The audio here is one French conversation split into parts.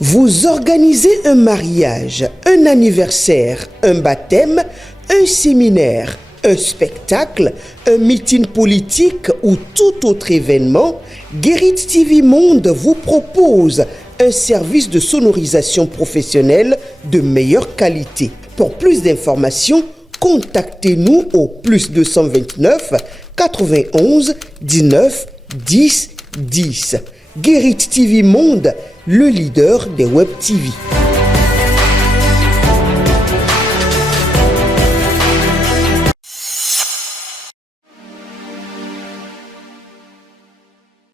Vous organisez un mariage, un anniversaire, un baptême, un séminaire, un spectacle, un meeting politique ou tout autre événement, Guérit TV Monde vous propose un service de sonorisation professionnelle de meilleure qualité. Pour plus d'informations, contactez-nous au +229 91 19 10 10. Guérit TV Monde, le leader des Web TV.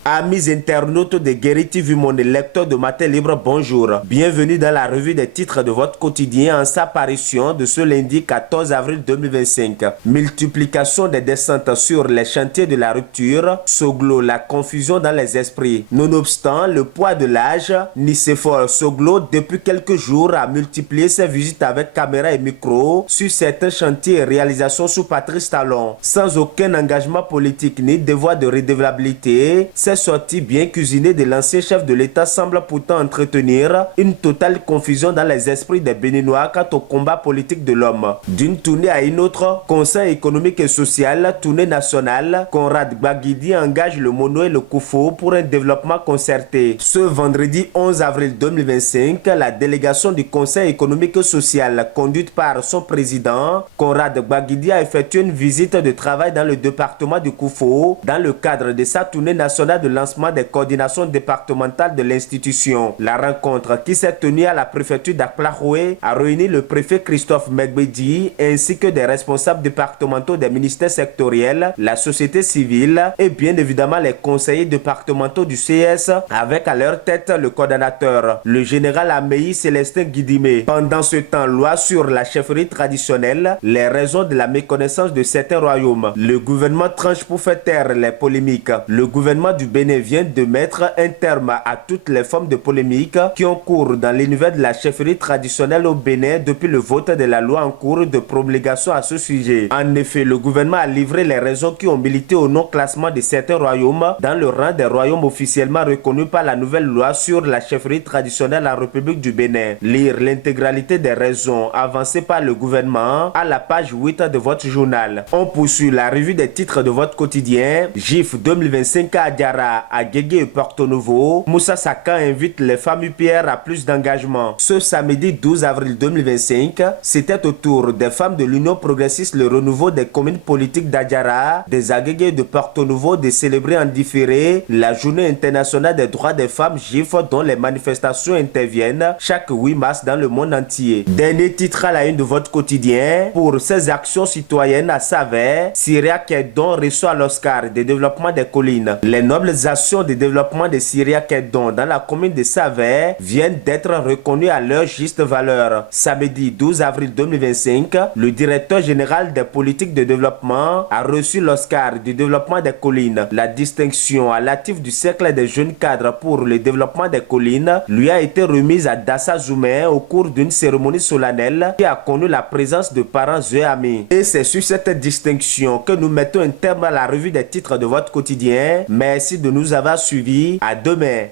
Amis internautes de Guérit TV Monde, lecteurs de Matin Libre, bonjour. Bienvenue dans la revue des titres de votre quotidien en sa parution de ce lundi 14 avril 2025. Multiplication des descentes sur les chantiers de la rupture, Soglo, la confusion dans les esprits. Nonobstant le poids de l'âge, Nicéphore Soglo, depuis quelques jours, a multiplié ses visites avec caméra et micro sur certains chantiers et réalisations sous Patrice Talon. Sans aucun engagement politique ni devoir de redevabilité, ces sorties bien cuisinées de l'ancien chef de l'État semblent pourtant entretenir une totale confusion dans les esprits des Béninois quant au combat politique de l'homme. D'une tournée à une autre, Conseil économique et social, tournée nationale, Conrad Gbagidi engage le Mono et le Koufo pour un développement concerté. Ce vendredi 11 avril 2025, la délégation du Conseil économique et social, conduite par son président, Conrad Gbagidi, a effectué une visite de travail dans le département du Koufo dans le cadre de sa tournée nationale de lancement des coordinations départementales de l'institution. La rencontre qui s'est tenue à la préfecture d'Aklahoé a réuni le préfet Christophe Megbedi ainsi que des responsables départementaux des ministères sectoriels, la société civile et bien évidemment les conseillers départementaux du CS avec à leur tête le coordonnateur, le général Améi Célestin Guidimé. Pendant ce temps, loi sur la chefferie traditionnelle, les raisons de la méconnaissance de certains royaumes. Le gouvernement tranche pour faire taire les polémiques. Le gouvernement du Bénin vient de mettre un terme à toutes les formes de polémiques qui ont cours dans l'univers de la chefferie traditionnelle au Bénin depuis le vote de la loi en cours de promulgation à ce sujet. En effet, le gouvernement a livré les raisons qui ont milité au non-classement de certains royaumes dans le rang des royaumes officiellement reconnus par la nouvelle loi sur la chefferie traditionnelle en République du Bénin. Lire l'intégralité des raisons avancées par le gouvernement à la page 8 de votre journal. On poursuit la revue des titres de votre quotidien. GIF 2025 à Diara, à Guégué et Porto Novo, Moussa Saka invite les femmes UPR à plus d'engagement. Ce samedi 12 avril 2025, c'était au tour des femmes de l'Union progressiste Le Renouveau des communes politiques d'Adjara, des Agégué et de Porto Novo de célébrer en différé la journée internationale des droits des femmes GIF dont les manifestations interviennent chaque 8 mars dans le monde entier. Dernier titre à la une de votre quotidien, pour ses actions citoyennes à Savès, Syria Kedon reçoit l'Oscar de développement des collines. Les nobles actions de développement de Syria Kedon dans la commune de Savès viennent d'être reconnues à leur juste valeur. Samedi 12 avril 2025, le directeur général des politiques de développement a reçu l'Oscar du développement des collines. La distinction à l'actif du cercle des jeunes cadres pour le développement des collines lui a été remise à Dassa Zoumé au cours d'une cérémonie solennelle qui a connu la présence de parents et amis. Et c'est sur cette distinction que nous mettons un terme à la revue des titres de votre quotidien. Merci de nous avoir suivis. À demain.